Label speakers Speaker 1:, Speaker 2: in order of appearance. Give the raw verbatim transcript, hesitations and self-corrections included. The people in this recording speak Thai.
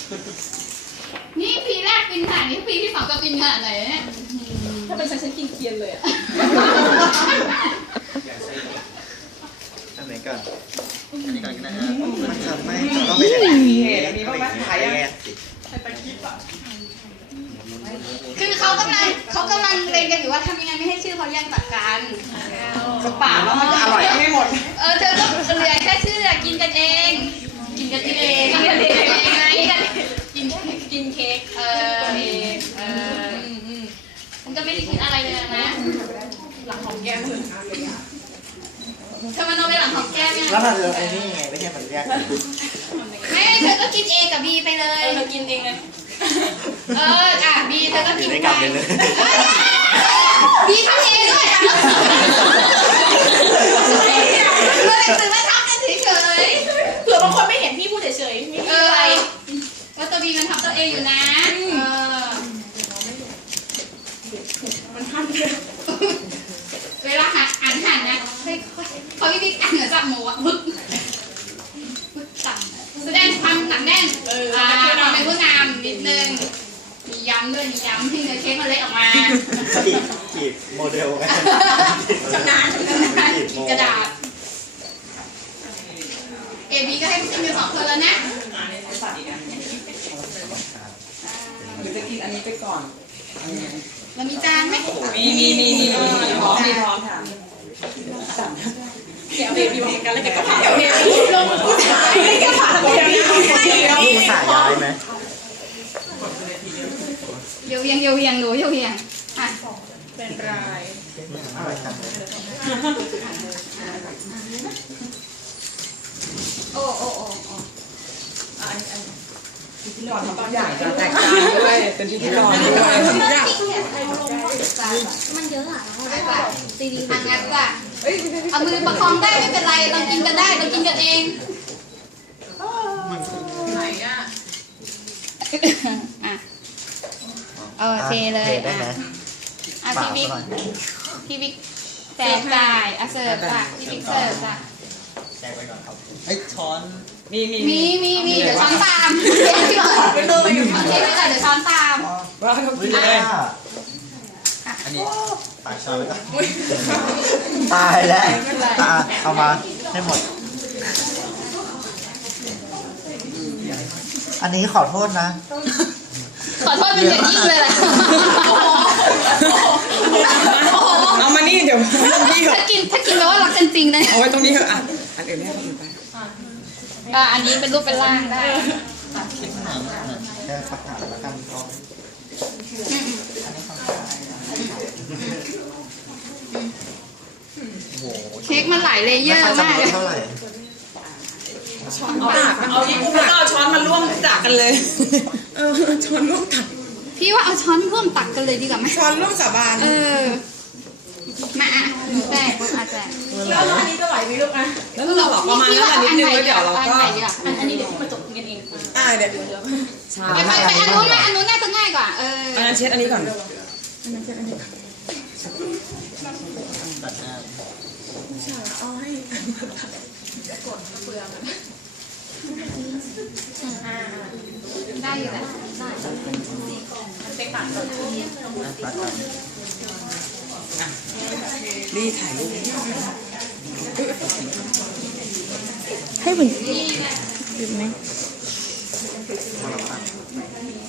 Speaker 1: นี่ปีแรกกินขนาดนี้ปีที่สองจะกินขนาดไหนเนี่ยถ้าเป็นฉันฉันกินเคียนเลยอะ
Speaker 2: อันไหนก่อนอันนี้ก่อนก็ได้ฮะมันทำไม่ต้องไปไหนมีบ้างไหมขายยัง
Speaker 1: คือเขากำลังเขากำลังเรียนกันอยู่ว่าทำยังไงไม่ให้ชื่อเขาแย่งจากกัน
Speaker 2: เขาป่าว่ามันจะอร่อยไม่หมด
Speaker 1: เออเธอก็เหลือแค่ชื่อกินกันเองกินกันเองกินกันเองไงกินกินเค้กเออเออผมจะไม่ได้คิดอะไรเลยนะหลังของแก้มเลยเธอมันเอาไปหลังของแก้มเนี่ย
Speaker 2: แล้วมันเออไอ้นี่ไงไม่ใช่มันแยก
Speaker 1: ไม่เธอก็กินเอกับบีไปเลยเธอกินเองเลยเอออ่ะบีเธอก็กินไปบีทำเองด้วยอ่ะเราเลยซื้อมาทำกันเฉยๆเผื่อบางคนไม่เห็นพี่พูดเฉยๆไม่มีอะไรว่าตัวบีมันทำตัวเองอยู่นะเออมันทำเยอะเวลาหันอ่านหันนะเขาพี่บิ๊กอ่านเหนือจับหมูอ่ะบึ๊กบึ๊กต่ำแสดงความหนักแน่นอ่าความเป็นผู้นำนิดนึงมีย้ำด้วยมีย้ำที่เนื้อเค้กมันเละออกมา
Speaker 2: ขีดขีดโมเดล
Speaker 1: ชำนาญชำนาญกระดาษเอบีก็ให้พี่จิ้มอยู่สองคนแล้วนะ
Speaker 3: หรือจะกินอันนี้ไปก่อน
Speaker 1: เรามีจานไหม
Speaker 3: มีมีมีมีพร้อมมีพร้อมค่ะสั่งเดี๋ยวเบบีบอกกันแล้วจะกระเพราเดี๋ยวเบบีลงผู้ชายกระเพราเดี๋ยวนี้
Speaker 2: ผู้ชายย้ายไหม
Speaker 1: เยียวเยียงเยียวเยียงหนูเยียวเยียงอ่ะ
Speaker 3: เป็นไร
Speaker 1: โอ้โอ้โอ้โอ้
Speaker 3: อันอันที่นอนทำตัวอย่างจะแตกต่างด้วยเป็นที่ที่นอนด้วย
Speaker 1: มันเยอะอ่ะได้ป่ะตีดีทางงัดป่ะเอามือประคองได้ไม่เป็นไรเรากินกันได้เรากินกันเอง
Speaker 3: ไหนอ่ะ
Speaker 1: อ่ะโอเคเลยอ่ะอ่ะพี่บิ๊กพี่บิ๊กแจกจ่ายอ่ะเสิร์ฟจ้ะพี่บิ๊กเสิร์ฟจ้ะ
Speaker 2: แจกไปก่อนครับไอ้ช้อน
Speaker 3: มีมี
Speaker 1: มีมีมีเดี๋ยวช้อนตามเดี๋ยวพี่บอกไปเลยโอเคไม่เป็นไรเดี๋ยวช้อนตาม
Speaker 3: ว่าเขากินได้
Speaker 2: อันนี้ตายช้อนแล้วตายแล้วอ่ะเอามาให้หมดอันนี้ขอโทษนะ
Speaker 1: ขอโทษเป็นอย่างยิ่งเลยแหละ
Speaker 3: เอามานี่เดี๋ยวพี่
Speaker 1: ถ้ากินถ้ากินแปลว่ารักกันจริงนะ
Speaker 3: เอาไว้ตรงนี้เถอะอ่ะอันอื่นให้คนอื่นไป
Speaker 1: อ่ะอันนี้เป็นรูปเป็นร่างได้
Speaker 2: คิดหนังแค่ประกาศแล้วกันพอ
Speaker 1: เค้กมันหลายเลเยอร์มากเลย
Speaker 2: เท่าไหร่
Speaker 3: เอาเอาที่กูเอาช้อนมาร่วมตักกันเลยเออช้อนร่วมตัก
Speaker 1: พี่ว่าเอาช้อนร่วมตักกันเลยดีกว่าไหม
Speaker 3: ช้อนร่วมสาบาน
Speaker 1: เออมาอ่ะหนูแจกคุณอาแจก
Speaker 3: แล้วอันนี้จะไหวไหมลูกอ่ะแล้วเราบอกประมาณนั้นนิดนึงแล้วเดี๋ยวเราก็
Speaker 1: อันนี้เดี๋ยวพี่มาจบกันเอง
Speaker 3: อ่าเดี๋ยว
Speaker 1: ไปไปไปอันนู้นไหมอันนู้นน่าจะง่ายกว่าเออ
Speaker 3: อันนั้นเช็ดอันนี้ก่อน
Speaker 1: อันนั้นเช็ดอันนี้
Speaker 2: ตัดหน้า
Speaker 3: เอาให้
Speaker 1: กดเปลือกได้อยู่แหละได้เต็มปากก่อน
Speaker 3: รีถ่ายรูป
Speaker 1: ให้เหมือน
Speaker 3: หยิบไหม